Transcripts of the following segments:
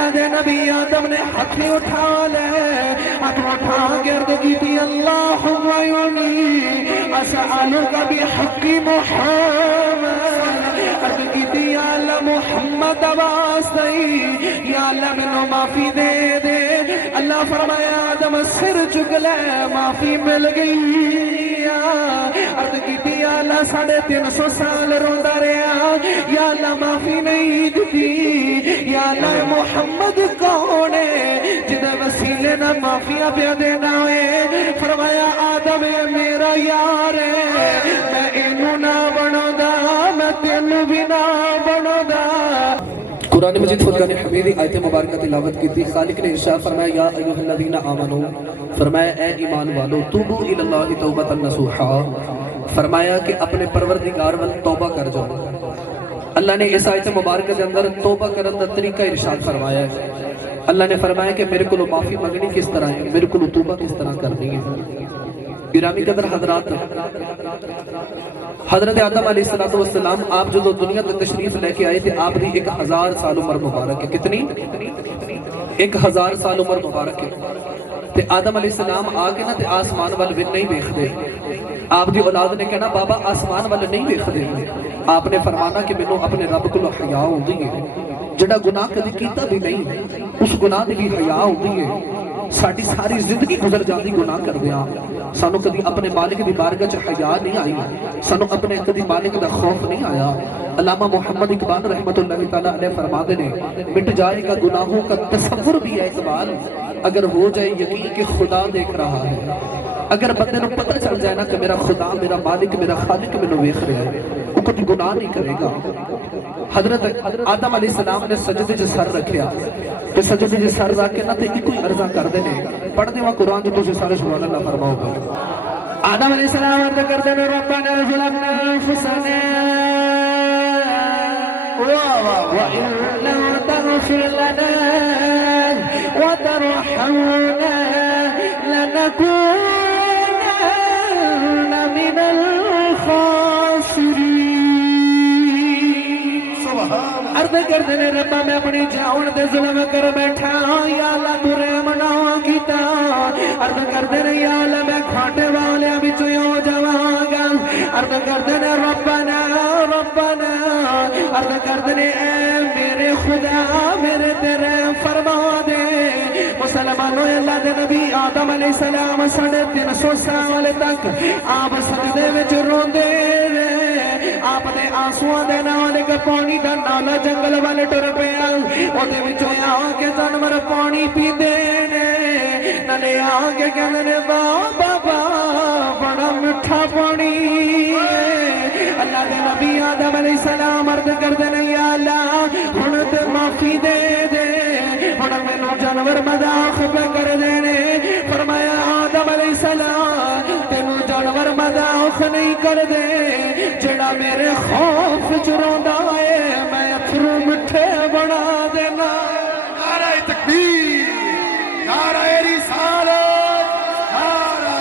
اللہ دے نبی آدم نے ہاتھ اٹھا لے ہاتھ اٹھا کے عرض کی تھی اللہم انی اسألک بحق محمد عرض کی تھی یا اللہ محمد واسطے یا اللہ منو معافی دے دے اللہ فرمایا آدم سر چک لے معافی مل گئی عرض کی تھی یا اللہ 350 سال روندا رہا یا اللہ معافی نہیں دیتی یا اللہ محمد کون ہے جدہ وسیلے نہ معافیاں پہ دینا ہوئے فرمایا آدم میرا یار ہے میں انہوں نہ بنو دا میں تینوں بھی نہ بنو دا قرآن مجید فرقان حمیدی آیت مبارکہ تلاوت کی تھی خالق نے ارشاد فرمایا یا ایوہ الذین آمنو فرمایا اے ایمان والو توبو الاللہ توبۃ نصوحا فرمایا کہ اپنے پروردگار وال توبہ کر جاؤ اللہ نے اس آیت مبارکہ کے اندر توبہ کرنے کا طریقہ ارشاد فرمایا ہے اللہ نے فرمایا کہ میرے کو معافی مانگنی کس طرح ہے میرے کو توبہ کس طرح کرنی ہے گرامی قدر حضرات حضرت آدم علیہ السلام آپ جو دنیا تک تشریف لے کے آئے تھے آپ دی 1000 سال عمر مبارک ہے کتنی 1000 سال عمر مبارک ہے تے آدم علیہ السلام آگے نا تے آسمان وال نہیں دیکھ دے آپ دی اولاد نے کہنا بابا آسمان وال نہیں دیکھ دے آپ نے فرمانا کہ میں اپنے رب کو حیا ہوندی ہے جڑا گناہ کدی کیتا بھی نہیں اس گناہ دی بھی حیا ہوندی ہے ساڈی ساری زندگی گزر جاندی گناہ کر دیا سانو کدی اپنے مالک دی بارگاہ چ حیا نہیں آئی سانو اپنے کدی مالک دا خوف نہیں آیا علامہ محمد اقبال رحمت اللہ تعالی علیہ فرماتے نے مٹ جائے گا گناہوں کا تصور بھی ہے اقبال اگر ہو جائے یقین کہ خدا دیکھ رہا ہے اگر بندے نو پتہ چل جائے نا کہ میرا خدا میرا مالک میرا خالق میں دیکھ رہا ہے وہ کبھی گناہ نہیں کرے گا حضرت آدم علیہ السلام نے سجدے جو سر رکھیا کہ سجدے جو سر رکھ کے نہ تے کوئی عرضہ کر دینے پڑھ دے وہ قرآن جو تجھے سارے سبحان اللہ فرماؤ گا آدم علیہ السلام عرض کر دینے ربنا ظلمنا انفسنا وَإِن لَّمْ تَغْفِرْ لَنَا وَتَرْحَمْنَا لَنَكُونَنَّ مِنَ الْخَاسِرِينَ عرض کر دینے ربا میں اپنی جاؤن دے ظلم کر بیٹھا یا اللہ تو رحم نہ کیتا عرض کر دینے یا اللہ میں کھاٹے والے بچوں ہو جاواں گا عرض کر دینے ربنا ربنا عرض کر دینے اے میرے خدا میرے تیرے فرما دے مسلمانوں اللہ دے نبی آدم علیہ السلام 350 سال تک آپ سجدے وچ روندے آپ نے آنسواں دے نال ایک پانی دا نالا جنگل والے ٹر پیا اودے وچوں آ کے جانور پانی پیندے نے نالے آ کے کہندے نے بابا بڑا میٹھا پانی اللہ دے نبی آدم علیہ السلام عرض کردے نے یا اللہ ہن تے معافی دے دے ہن مینوں جانور مذاق پہ کر دینے فرمایا آدم علیہ السلام تینوں جانور مذاق نہیں کر دے جڑا میرے خوف چروندا ہے میں اتھرو مٹھے بنا دینا نعرہ تکبیر نعرہ رسالت نعرہ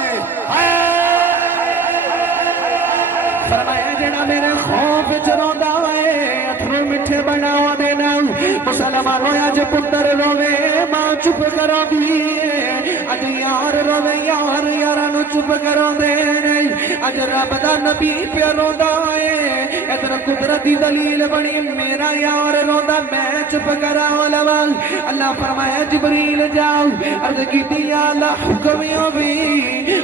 فرمایا جڑا میرے خوف چروندا ہے اتھرو مٹھے بنا دینا مسلمانوں اج پتر روے ماں چپ کرو دی اج یار روے یار یاراں نو چپ کرو دے اج رب دا نبی پہ روندا ہے ادھر قدرتی دلیل بنی میرا یار روندا میں چپ کراں لواں اللہ فرمایا جبریل جاؤ عرض کیتی یا اللہ حکمیوں بھی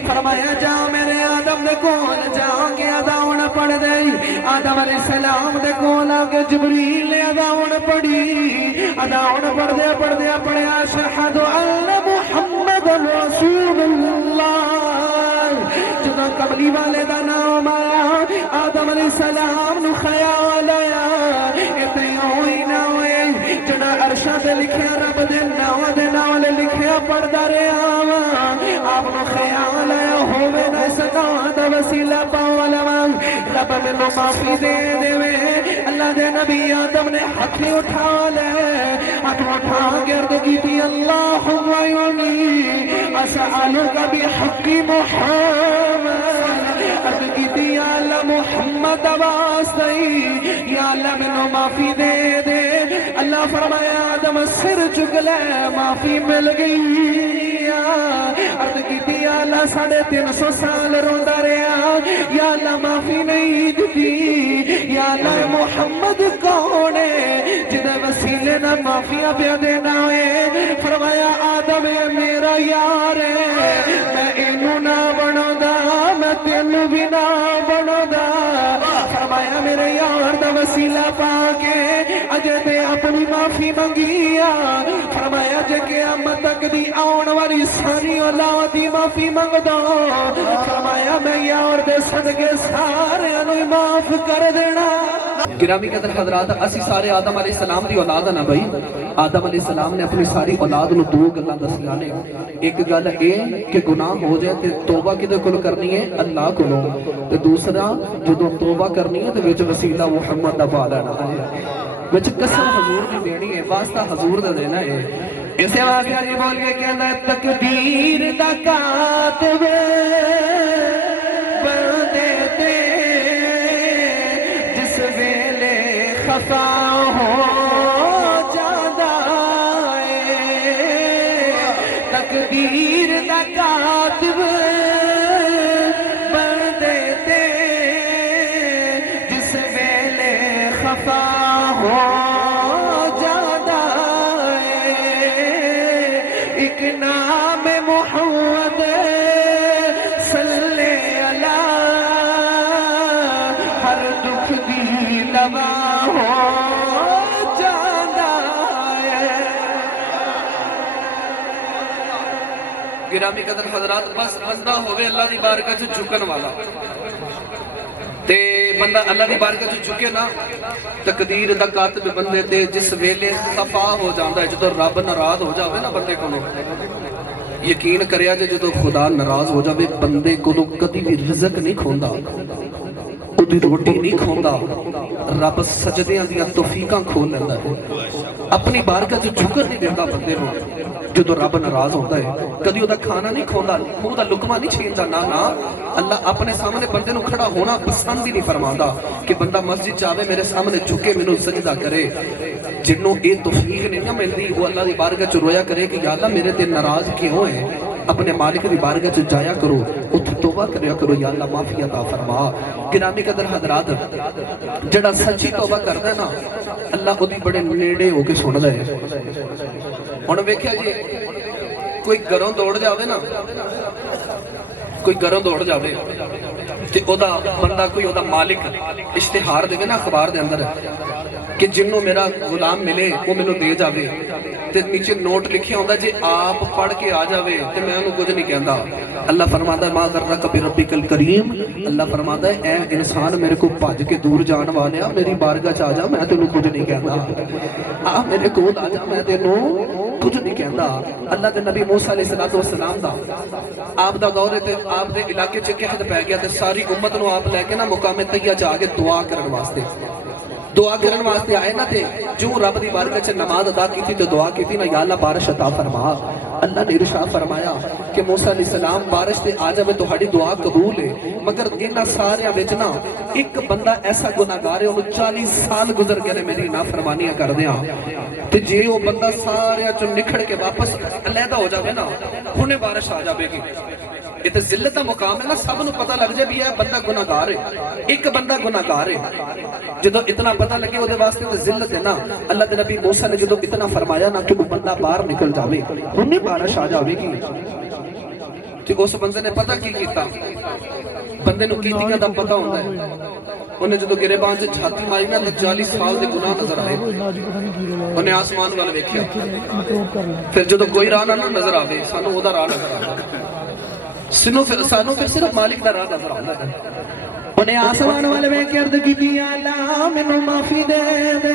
فرمایا جا میرے آدم دے کول جا کے اذان پڑھ دے آدم علیہ السلام دے کول آ کے جبریل نے اذان پڑھی اذان پڑھ دے پڑھیا اشہد ان محمد رسول اللہ جدو قبلی والے دا نام آیا آدم علیہ السلام نو خیال آیا ایتے ہوئی نہ ہوئے جڑا عرشہ دے لکھیا رب دے نام لکھیا پڑھدا رہیا آپ نو خیال آیا ہووے نہ سکاں دا وسیلہ پاو لواں رب مینوں معافی دے دے اللہ دے نبی آدم نے ہاتھ اٹھا لے ہاتھ اٹھا کے عرض کی تھی اللہم انی اسألک بحق محمد عرض کی تھی یا اللہ محمد واسطے یا اللہ مینوں معافی دے دے اللہ فرمایا آدم سر چک لے معافی مل گئی عرض کی یا اللہ 350 سال روندا رہا یا اللہ معافی نہیں دیتی یا اللہ محمد کون ہے جدے وسیلے نہ معافیاں پہ دینا ہے فرمایا آدم یہ میرا یار ہے میں اینو نہ بنو دا میں تینو بھی نہ بنو دا فرمایا میرے یار دا وسیلہ پا کے اجے تے اپنی معافی منگیا فرمایا جے قیامت تک دی آن والی ساری اولاد دی معافی منگ دو فرمایا میں یار دے صدقے سارے انہوں معاف کر دینا گرامی قدر حضرات اسی سارے آدم علیہ السلام دی اولاد نا بھائی آدم علیہ السلام نے اپنی ساری اولاد نو 2 گلاں دسیاں نے ایک گل اے کہ گناہ ہو جائے تے توبہ کدے کول کرنی ہے اللہ کولوں تے دوسرا جدوں توبہ کرنی ہے تے وچ وسیلہ محمد دا پا لینا ہے وچ قسم حضور دی دینی ہے واسطہ حضور دا دینا ہے اسے واقعہ جی بول کے کہنا ہے تقدیر دا کاتب بندے تے جس ویلے خفا ہو جادا ہے تقدیر دا کاتب بندے تے جس ویلے خفا ہو جادا ہے ایک نام محمد صلی اللہ ہر دکھ دی دوا ہو جادا ہے گرامی قدر حضرات بس بندہ ہوئے اللہ دی بارگاہ چ جھکن والا تے بندہ اللہ دی بارگاہ چ جھکے نا تقدیر دا کاتب بندے تے جس ویلے خفا ہو جاندا ہے جدوں رب ناراض ہو جاوے نا بندے کولوں یقین کریا جے جدوں خدا ناراض ہو جاوے بندے کولوں کدی بھی رزق نہیں کھوندا اودی روٹی نہیں کھوندا رب سجدیاں دیاں توفیقاں کھول لیندا ہے اپنی بارگاہ چ جھکر نہیں دیندا بندے نوں جدوں رب ناراض ہوتا ہے کدی وہ کھانا نہیں کھوندا منہ دا لقمہ نہیں چھیندا نہ اللہ اپنے سامنے بندے نو کھڑا ہونا پسند ہی نہیں فرماندا کہ بندہ مسجد چاہے میرے سامنے جھکے مینوں سجدہ کرے جنوں اے توفیق نہیں نہ ملدی وہ اللہ دی بارگاہ چ رویا کرے کہ یا اللہ میرے تے ناراض کیوں ہے اپنے مالک دی بارگاہ چ جایا کرو اتھ توبہ کریا کرو یا اللہ معافی عطا فرما گرامی قدر حضرات جڑا سچی توبہ کردا ہے نا اللہ اودی بڑے نیڑے ہو کے سندا ہے ہن ویکھیا جی کوئی گھروں دوڑ جاوے نا کوئی گھروں دوڑ جاوے تے او دا بندہ کوئی او دا مالک اشتہار دے نا اخبار دے اندر کہ جنوں میرا غلام ملے وہ مینوں دے جاوے تے نیچے نوٹ لکھیا ہوندا جے آپ پڑھ کے آ جاوے تے میں انہوں کچھ نہیں کہندا اللہ فرماتا ہے ما غرک بربک الکریم اللہ فرماتا ہے اے انسان میرے کو بھج کے دور جان والیا میری بارگاہ چ آ جا میں تینوں کچھ نہیں کہندا آ میرے کول آ جا میں تینوں کچھ نہیں کہندا اللہ دے نبی موسیٰ علیہ السلام دا آپ دا دور تے آپ دے علاقے چ قحط پی گیا تے ساری امت نو آپ لے کے نا مقام طیہ چ آ کے دعا کرن واسطے آئے نا تے جو رب دی بارگاہ چ نماز ادا کی تھی تو دعا کی تھی نا یا اللہ بارش عطا فرما اللہ نے ارشاد فرمایا کہ موسیٰ علیہ السلام بارش تے آ جاوے تہاڈی دعا قبول ہے مگر انہاں سارے وچ نا ایک بندہ ایسا گناہگار ہے انہوں 40 سال گزر گئے میری نافرمانیاں کردیاں تے جے وہ بندہ سارے چوں نکھڑ کے واپس علیحدہ ہو جاوے نا ہنے بارش آ جاوے گی یہ تو ذلت کا مقام ہے نا سب نو پتہ لگ جائے بھی یہ بندہ گناہگار ہے ایک بندہ گناہگار ہے جدو اتنا پتہ لگے وہ دے واسطے تو ذلت ہے نا اللہ دے نبی موسیٰ نے جدو اتنا فرمایا نا کہ وہ بندہ باہر نکل جاوے ہنے بارش آ جاوے گی تو اس بندے نے پتہ کی کیتا بندے نو کیتی کا پتہ ہوتا ہے انہیں جدو گریبان سے چھاتی ماری نا 40 سال دے گناہ نظر آئے انہیں آسمان والا ویکھیا پھر جدو کوئی راہ نہ نظر آوے سانو وہ دا راہ نظر آوے سانو پھر صرف مالک دا راہ نظر آتا ہے انہیں آسمان والے میں عرض کی تھی یا اللہ مینوں معافی دے دے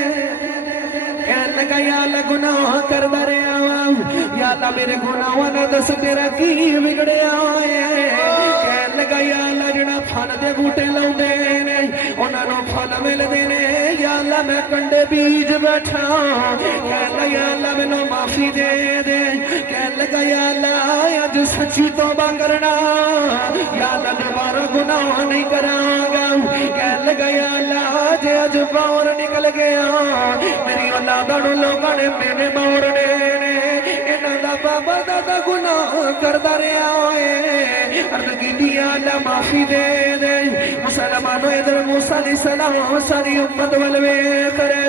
کہنے لگا یا اللہ گناہ کردا رہیا یا اللہ میرے گناہاں نال دس تیرا کی بگڑیا ہے کہنے لگا یا اللہ جڑا پھل دے بوٹے لاؤندے نے انہاں نوں پھل ملدے نے یا اللہ میں کنڈے بیج بیٹھا کہنے لگا یا اللہ مینوں معافی دے دے کہنے لگا یا اللہ اج سچی توبہ کرنا یا اللہ دوبارہ گناہ نہیں کراں گا کہنے لگا یا اللہ جے اج باہر نکل گیا میری اولاد نوں لوکاں نے میرے مورنے نے انہاں دا بابا دا گناہ کردا رہیا ہوئے عرض کیتی یا اللہ معافی دے دے مسلمانوں ادھر موسیٰ علیہ السلام ساری امت والوے کرے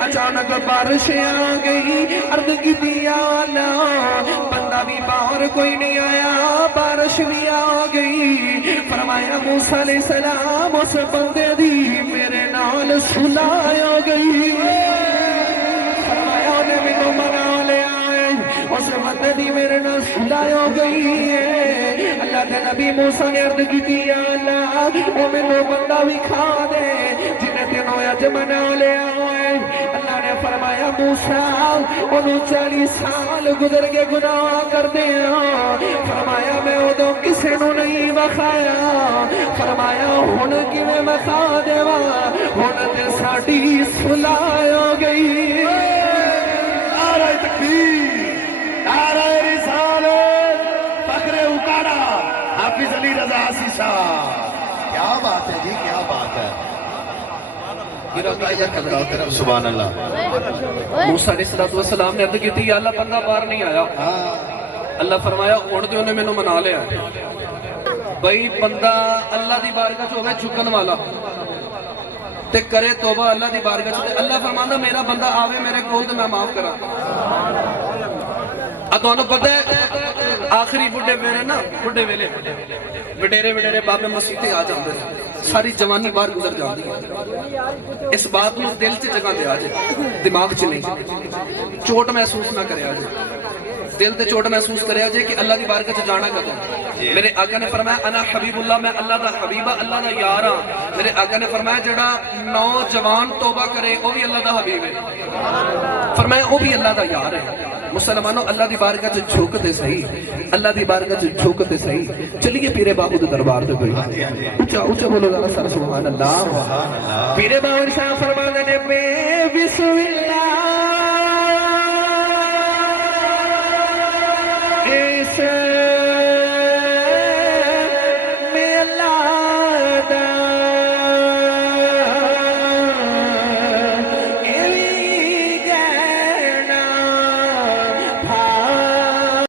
اچانک بارش آ گئی عرض کیتی یا اللہ بندہ بھی باہر کوئی نہیں آیا بارش بھی آ گئی فرمایا موسیٰ علیہ السلام اس بندے دی میرے نال صلح ہو گئی فرمایا انہیں مینوں منا لیا اس بندے دی میرے نال صلح ہو گئی ہے اللہ دے نبی موسیٰ نے عرض کی یا اللہ وہ مینوں بندہ بھی کھا دے جنہیں تینوں اج منا لیا ہوئے اللہ نے فرمایا موسیٰ انہوں 40 سال گزر کے گناہ کر دیا فرمایا میں ادو کسے نو نہیں بخایا فرمایا ہن کیویں بخا دیوا ہن تے ساڈی صلح ہو گئی نعرہ تکبیر نعرہ رسالت فخر اکاڑا حافظ علی رضا عاصی صاحب کیا بات ہے جی کیا بات ہے سبحان اللہ موسیٰ علیہ السلام نے عرض کی یا اللہ بندہ باہر نہیں آیا اللہ فرمایا اڑ دے انہیں میں منا لیا بھئی بندہ اللہ دی بارگاہ چ ہوگا چکن والا تے کرے توبہ اللہ دی بارگاہ چ اللہ فرماندا میرا بندہ آوے میرے کول تے میں معاف کراں تانوں پتہ ہے آخری بڈھے ویلے نا بڈھے ویلے وڈیرے بابے مسیح تے آ جاندے ساری جوانی باہر گزر جاندی ہے اس بات میں دل سے جگہ دے آ جائے دماغ چ نہیں چوٹ محسوس نہ کرے آ جائے دل تے چوٹ محسوس کرے آ جائے کہ اللہ دی بارگاہ چ جانا کدوں میرے آقا نے فرمایا انا حبیب اللہ میں اللہ دا حبیبہ اللہ دا یار ہاں میرے آقا نے فرمایا جڑا نوجوان توبہ کرے وہ بھی اللہ دا حبیب ہے فرمایا وہ بھی اللہ دا یار ہے مسلمانوں اللہ دی بارگاہ چ جھکتے صحیح اللہ دی بارگاہ چ جھکتے صحیح چلیے پیرے باہو دے دربار تے کوئی اونچا اونچا بولو ذرا سر سبحان اللہ پیرے باہو شاہ فرماندے نے میں بسم اللہ اس